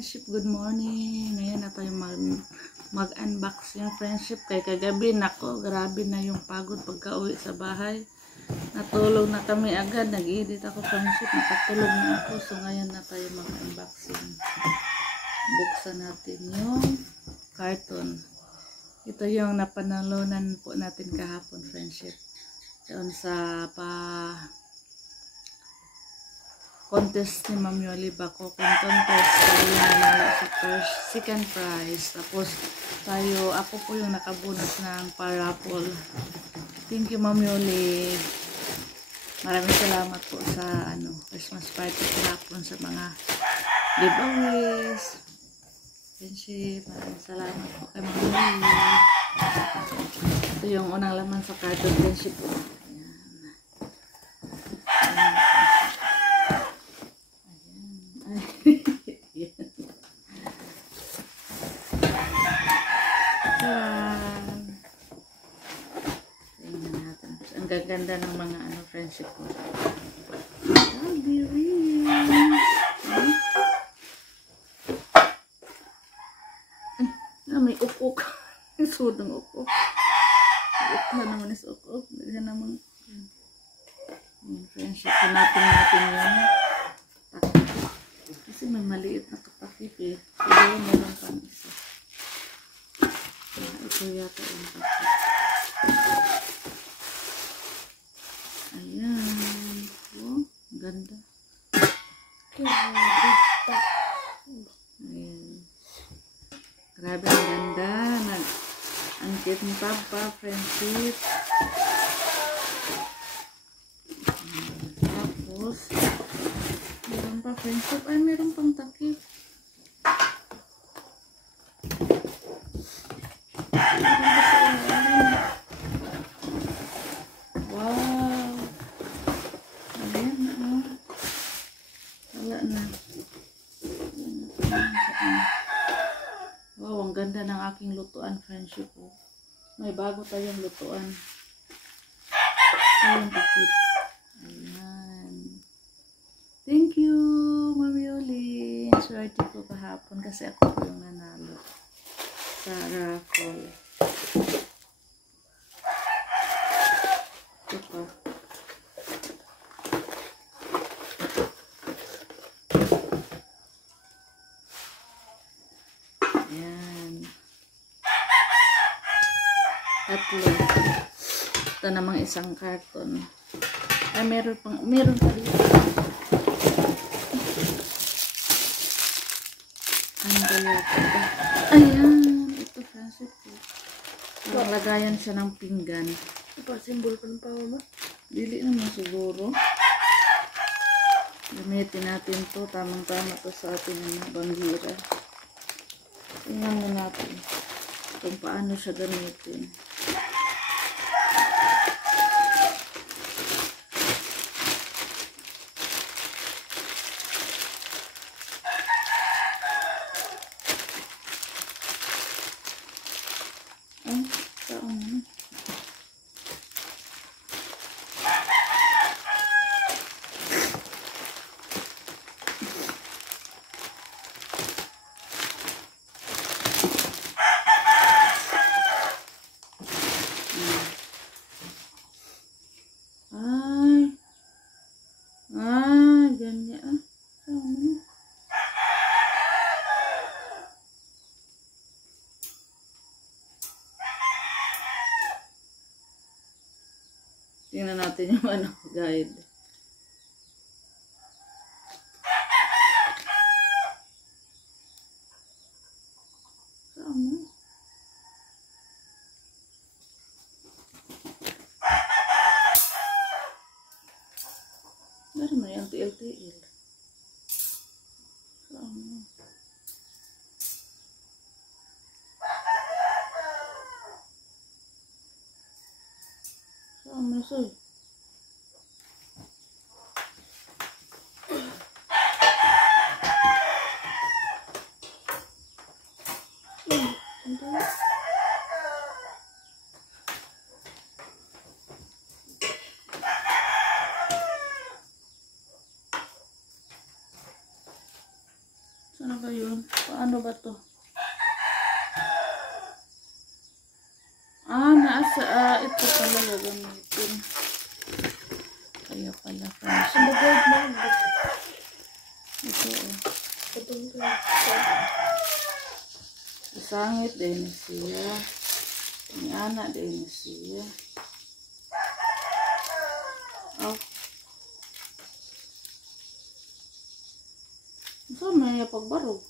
friendship, good morning. Ngayon na tayo mag-unbox yung friendship. Kay kagabi, nako, grabe na yung pagod pagka-uwi sa bahay. Natulog na kami agad, nag-edit ako friendship, nakatulog na ako. So ngayon na tayo mag-unboxing. Buksan natin yung carton. Ito yung napanalunan po natin kahapon friendship. Doon sa contest ni Ma'am Yoli Bako contest, tayo nanalo sa second prize. Tapos ako po yung nakabunot ng parapol. Thank you Ma'am Yoli. Maraming salamat po sa Christmas party kahapon sa mga giveaways. Friendship, maraming salamat po kay Ma'am Yoli. Ito yung unang laman sa carton friendship po. Ang gaganda ng mga friendship ko. May ukok. Sudong ukok. Ukok naman is ukok. Ganyan naman. Friendship, hanapin natin yun. Kasi may maliit na kapakip eh. Siguro meron pang isa. Ito yata yung kapakip. Ayan. Oh, ganda. Ayan. Grabe ang ganda. Ang cute ni Papa, friendship. Tapos, meron pa friendship. Ay, meron pang takip. Wow. Ayan na. Wala na. Wow, ang ganda ng aking lutuan, friendship. May bago tayong lutuan. Ayun, takip. Ayan. Thank you, Ma'am Yoli. Swerte ko kahapon kasi ako po yung nanalo sa raffle. Ito pa. Ayan. Tatlo. Ito namang isang karton. Ay, meron pa dito. Ano ba yata? Ayan. Ito, friendship. Lagayan siya ng pinggan. Ito, symbol pa ng pawa mo? Dili naman siguro. Gamitin natin to. Tamang-tama to sa ating bangira. Tingnan mo natin kung paano siya gamitin. Ay, saan mo? Ganyan. Tingnan natin yung guide. Sama. Dari mo yung TL-TL. Sama. Sama soy. Sana ba yun? Ano ba to? Ito pala gagamitin. Kaya pala, friends. Ang bagay na. Ito, oh. Itong to. Isangit din siya. Ang anak din siya. Oh. So, may pagbarog.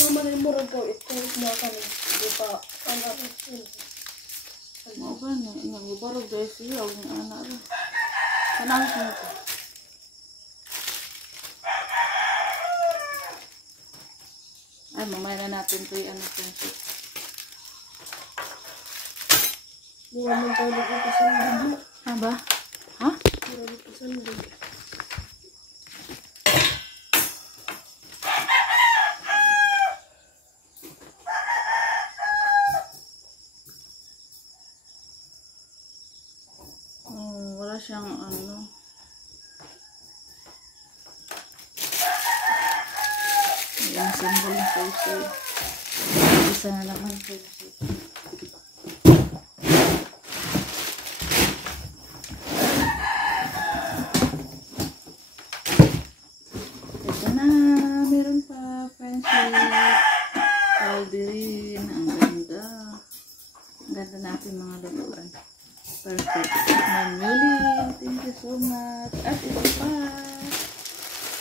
Mama na yung murag ko. Ito na kami. Di pa. Ano ako yun. Mau ba na? Ang barog dahil siya. Huwag ang anak rin. Kanang siya ito. Ay, mamaya na natin ito yung ano friendship. Di naman tayo nagpapasandig. Ha ba? Ha? Marami pasandig. Wala siyang ano. Ayan, symbol ng puso. Isa na naman puso. Ito na, meron pa, friendship. Calderin, ang ganda. Ang ganda natin mga lutuan. Perfect. Ma'am Yuli, thank you so much. At ito pa.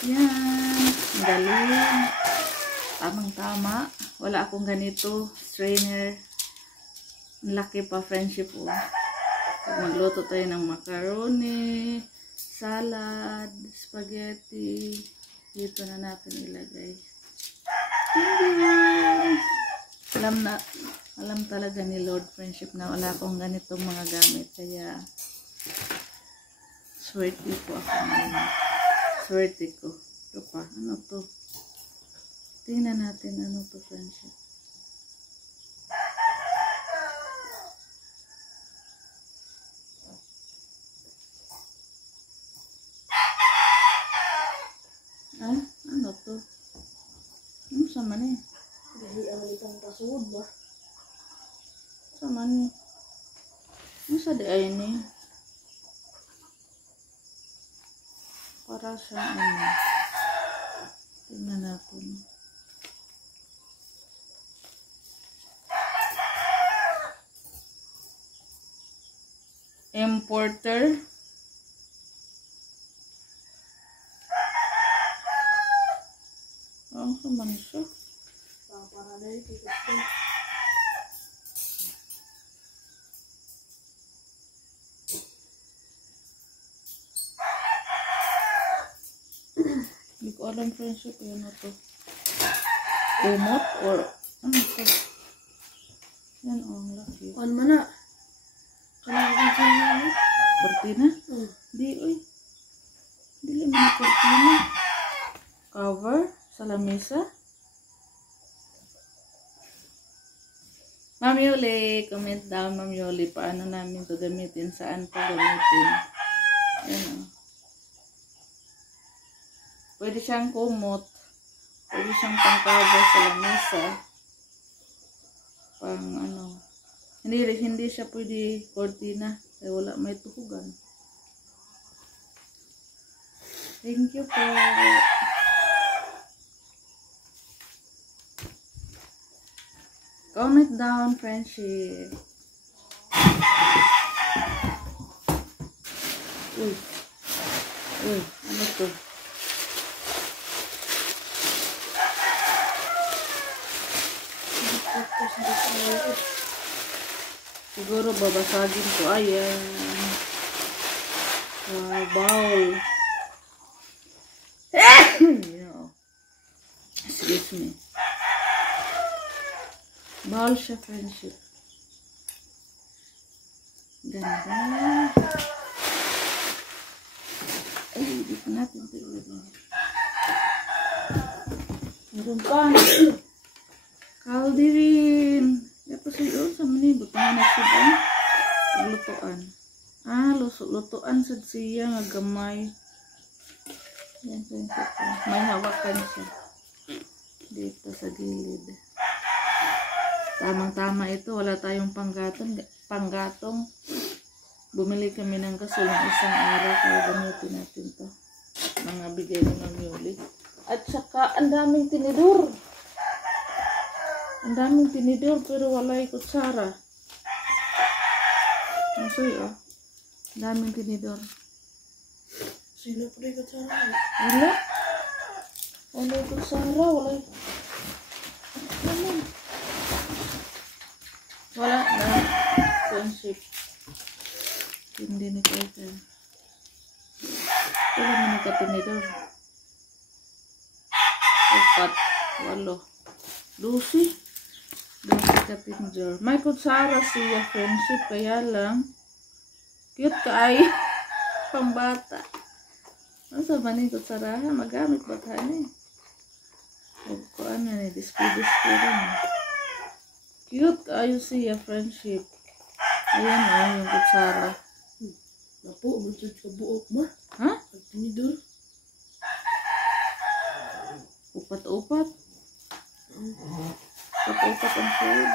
Yan. Ang galing. Tamang-tama. Wala akong ganito. Strainer. Ang laki pa, friendship po. Magluto tayo ng macaroni, salad, spaghetti. Dito na natin ilagay. Thank you. Alam talaga ni Lord friendship na wala akong ganitong mga gamit. Kaya, swerte ko ako ngayon. Swerte ko. Ito pa. Ano to? Tingnan natin ano to friendship. Ano to? Ano sa man eh? Dahil ang itong pasod ba? Sama ni. Masa di ay ni? Para sa ano. Tingnan natin. Importer. Ang sama ni siya. Para dahil kikita. Hindi ko alam friendship yun na to. Umot or ano to? Yan o, ang laki. Ano man na? Kanang sa'yo na ano? Cortina? Di, uy. Dili mo na cortina. Cover sa lamesa. Ma'am Yuli, comment down Ma'am Yuli. Paano namin ito gamitin? Saan pa gamitin? Yan o. Pwede siyang kumot. Pwede siyang pang-cover sa lamesa. Pang ano. Hindi siya pwede cortina. Kaya wala may tuhugan. Thank you po. Comment down, friendship. Uy. Uy, ano to? Siguro babasagin ko. Ayan. Bowl. Excuse me. Bowl siya, friendship. Ganda. Ay, hindi pa natin ito ilagay. Meron pa. Calderin. Tapos yun, sa mani, butangan na siya. Lutuan. Lutuan sa siya, nga gamay. Yan, friendship ko. May hawakan siya. Dito sa gilid. Tamang-tama ito. Wala tayong panggatong. Bumili kami ng gasol ng isang araw. Kaya gamitin natin to. Mga bigay ni Ma'am Yoli. At saka, ang daming tinidor. Ang daming tinidor pero wala kutsara. Ang suy, oh. Ang daming tinidor. Sino po rin kutsara? Wala. Wala kutsara. Wala. Wala na. Friendship. Hindi ni Kaya. Wala mo na katinidor. 4, 8, 12 katinidor. May kutsara siya, friendship. Kaya lang, cute ka ay pambata. Ano sa ba ni kutsarahan? Magamit ba ka ni? Huwag ko ano ni, display rin. Cute ka ayo siya, friendship. Ayan o, yung kutsara. Napo, magsud ka buok ma. Ha? Tinidor. Upat-upat. Upat-upat ang food.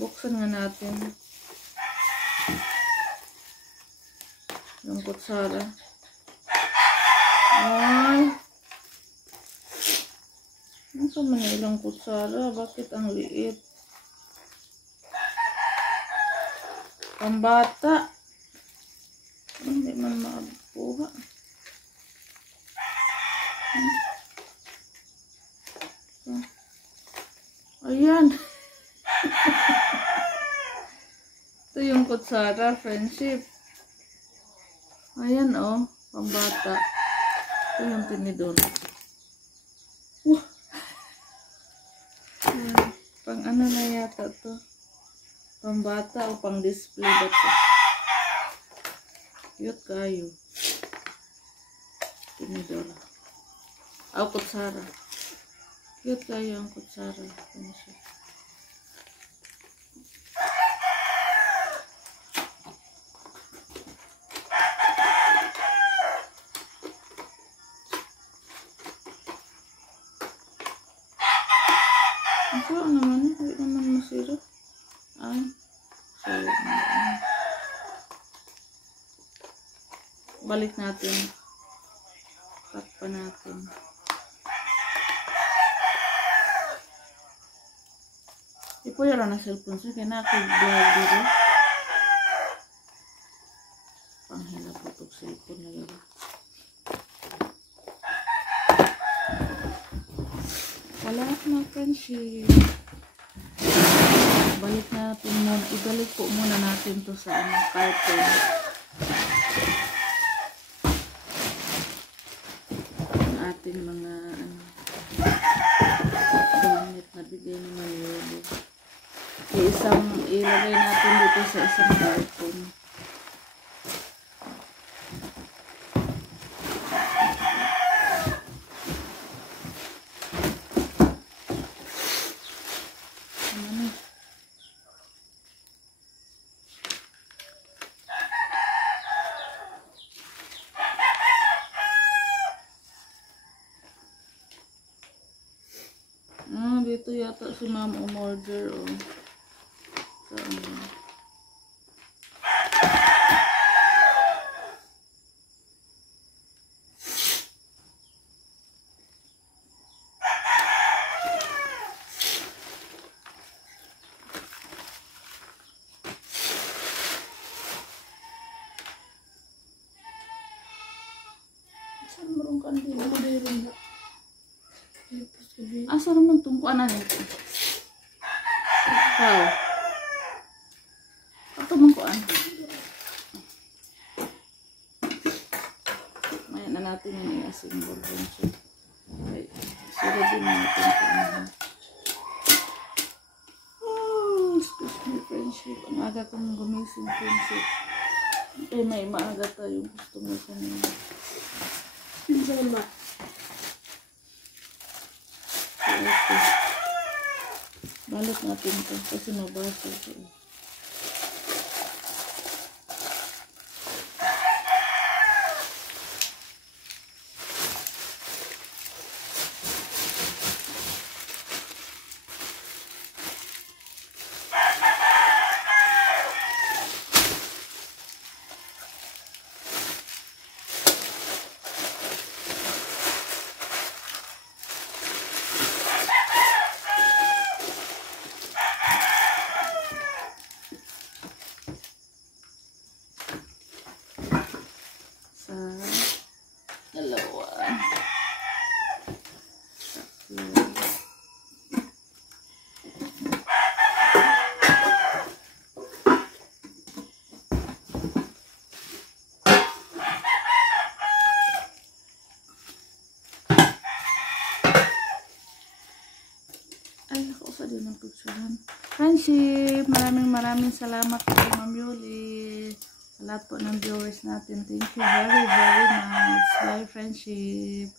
Buksan nga natin. Yung kutsara. Ay. Ano sa mga ilang kutsara? Bakit ang liit? Pambata. Hindi man makabuha. Ayan. Ito yung kutsara, friendship. Ayan, oh. Pambata. Ito yung tinidor. Ayan. Pang ano na yata to? Pambata o pang display ba to? Cute kayo. Tinidor. Aw, kutsara. Cute kayo ang kutsara. Friendship. Ito naman, hindi naman masira. Ay, so, balik natin. Takpan natin. Ipo yara na cellphone siya, kaya nakag-vlog dito. Panghila po itong cellphone na yara. Wala na, friendship. Balik natin muna. Ibalik po muna natin to sa carton. Ang ating mga gamit na bigay ni Ma'am Yoli. Ilagay natin dito sa isang carton. Dito yata si Ma'am umorder, oh. Saan? Saan marong kandila? Meron na. Asa naman itong kuanan nito? Wow. Ito mong kuan. Mayan na natin yung i-assemble. Okay. Sira din natin ito. Oh, excuse me, friendship. Ang aga kong gumising, friendship. Eh, may maaga tayong customer kanina. Pinsan ma. Okay. Balot natin ito kasi mabasa ito. Friendship, maraming salamat po Ma'am Yuli. Sa lahat po ng viewers natin. Thank you very much. Bye, friendship.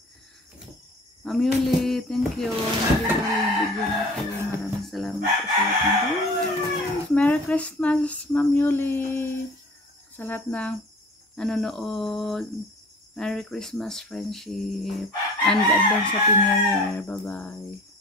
Ma'am Yuli, thank you. Nabigay yung video natin. Maraming salamat po sa lahat ng viewers. Merry Christmas, Ma'am Yuli. Sa lahat ng nanonood. Merry Christmas, friendship. And advance Happy New Year. Bye-bye.